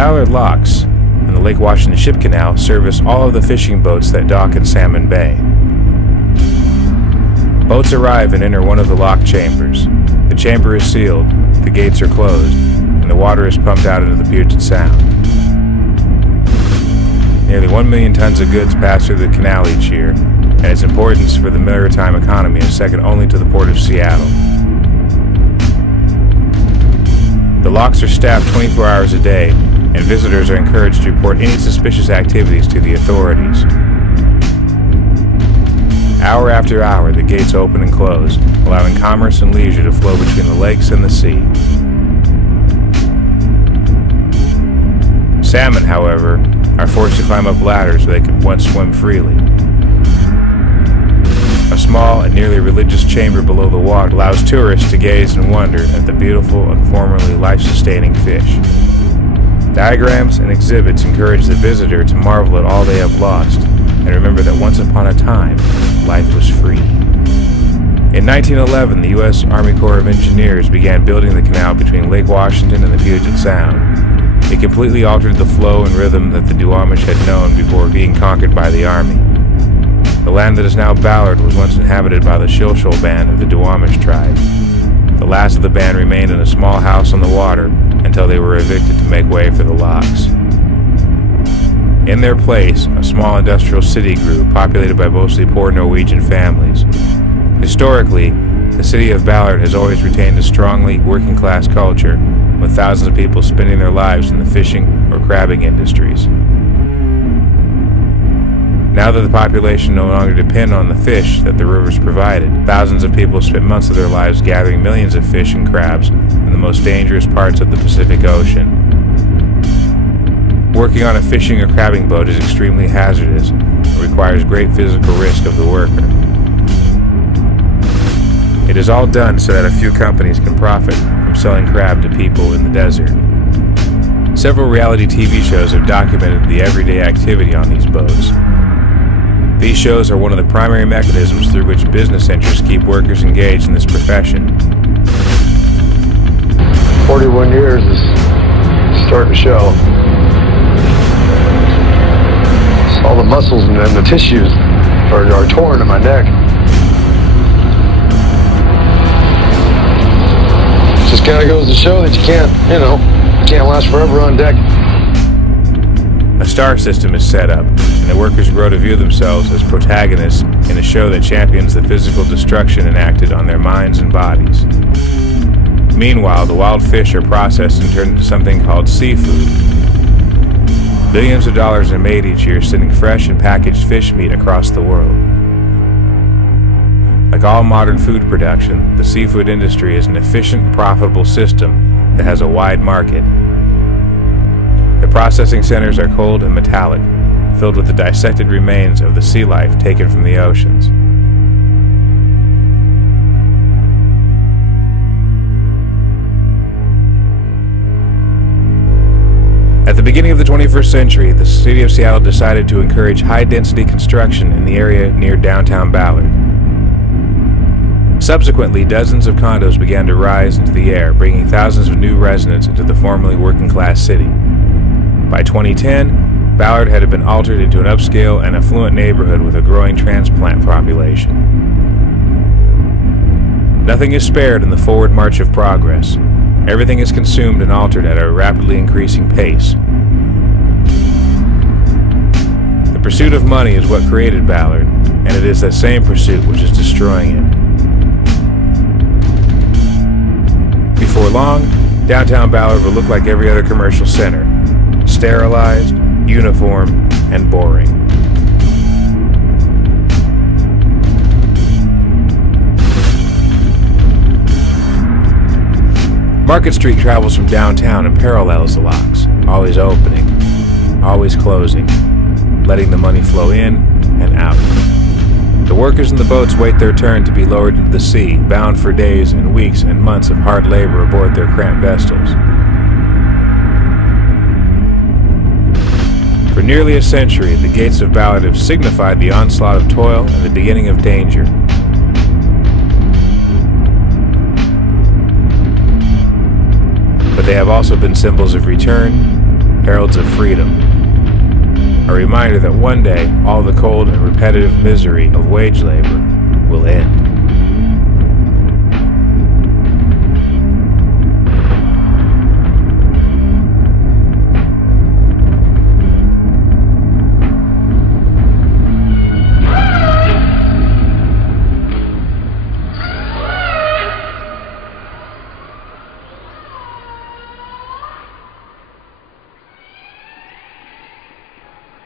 Ballard locks and the Lake Washington Ship Canal service all of the fishing boats that dock in Salmon Bay. Boats arrive and enter one of the lock chambers. The chamber is sealed, the gates are closed, and the water is pumped out into the Puget Sound. Nearly 1 million tons of goods pass through the canal each year, and its importance for the maritime economy is second only to the Port of Seattle. The locks are staffed 24 hours a day, and visitors are encouraged to report any suspicious activities to the authorities. Hour after hour, the gates open and close, allowing commerce and leisure to flow between the lakes and the sea. Salmon, however, are forced to climb up ladders where they could once swim freely. A small and nearly religious chamber below the water allows tourists to gaze and wonder at the beautiful and formerly life-sustaining fish. Diagrams and exhibits encourage the visitor to marvel at all they have lost and remember that once upon a time, life was free. In 1911, the U.S. Army Corps of Engineers began building the canal between Lake Washington and the Puget Sound. It completely altered the flow and rhythm that the Duwamish had known before being conquered by the Army. The land that is now Ballard was once inhabited by the Shilshole band of the Duwamish tribe. The last of the band remained in a small house on the water until they were evicted to make way for the locks. In their place, a small industrial city grew, populated by mostly poor Norwegian families. Historically, the city of Ballard has always retained a strongly working-class culture, with thousands of people spending their lives in the fishing or crabbing industries. Now that the population no longer depend on the fish that the rivers provided, thousands of people spend months of their lives gathering millions of fish and crabs in the most dangerous parts of the Pacific Ocean. Working on a fishing or crabbing boat is extremely hazardous and requires great physical risk of the worker. It is all done so that a few companies can profit from selling crab to people in the desert. Several reality TV shows have documented the everyday activity on these boats. These shows are one of the primary mechanisms through which business interests keep workers engaged in this profession. 41 years is starting to show. All the muscles and the tissues are torn in my neck. Just kind of goes to show that you can't last forever on deck. A star system is set up, and the workers grow to view themselves as protagonists in a show that champions the physical destruction enacted on their minds and bodies. Meanwhile, the wild fish are processed and turned into something called seafood. Billions of dollars are made each year sending fresh and packaged fish meat across the world. Like all modern food production, the seafood industry is an efficient, profitable system that has a wide market. The processing centers are cold and metallic, filled with the dissected remains of the sea life taken from the oceans. At the beginning of the 21st century, the city of Seattle decided to encourage high-density construction in the area near downtown Ballard. Subsequently, dozens of condos began to rise into the air, bringing thousands of new residents into the formerly working-class city. By 2010, Ballard had been altered into an upscale and affluent neighborhood with a growing transplant population. Nothing is spared in the forward march of progress. Everything is consumed and altered at a rapidly increasing pace. The pursuit of money is what created Ballard, and it is that same pursuit which is destroying it. Before long, downtown Ballard will look like every other commercial center, sterilized, uniform, and boring. Market Street travels from downtown and parallels the locks, always opening, always closing, letting the money flow in and out. The workers in the boats wait their turn to be lowered into the sea, bound for days and weeks and months of hard labor aboard their cramped vessels. For nearly a century, the gates of Ballard have signified the onslaught of toil and the beginning of danger. But they have also been symbols of return heralds of freedom. A reminder that one day all the cold and repetitive misery of wage labor will end.